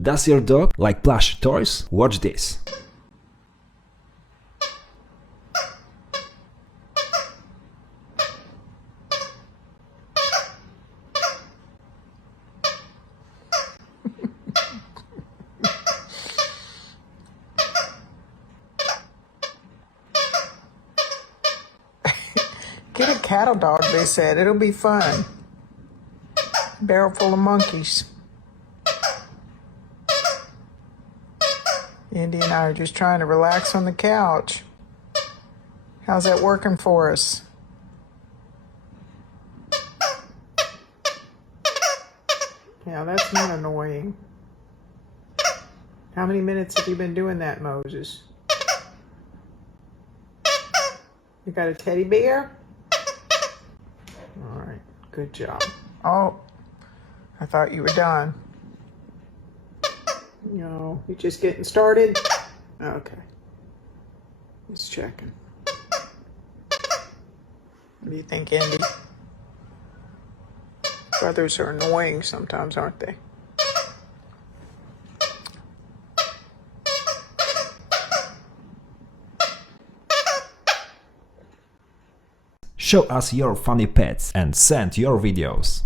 Does your dog like plush toys? Watch this. Get a cattle dog, they said. It'll be fun. Barrel full of monkeys. Andy and I are just trying to relax on the couch. How's that working for us? Yeah, that's not annoying. How many minutes have you been doing that, Moses? You got a teddy bear? All right, good job. Oh, I thought you were done. No, you're just getting started? Okay. Just checking. What do you think, Andy? Brothers are annoying sometimes, aren't they? Show us your funny pets and send your videos.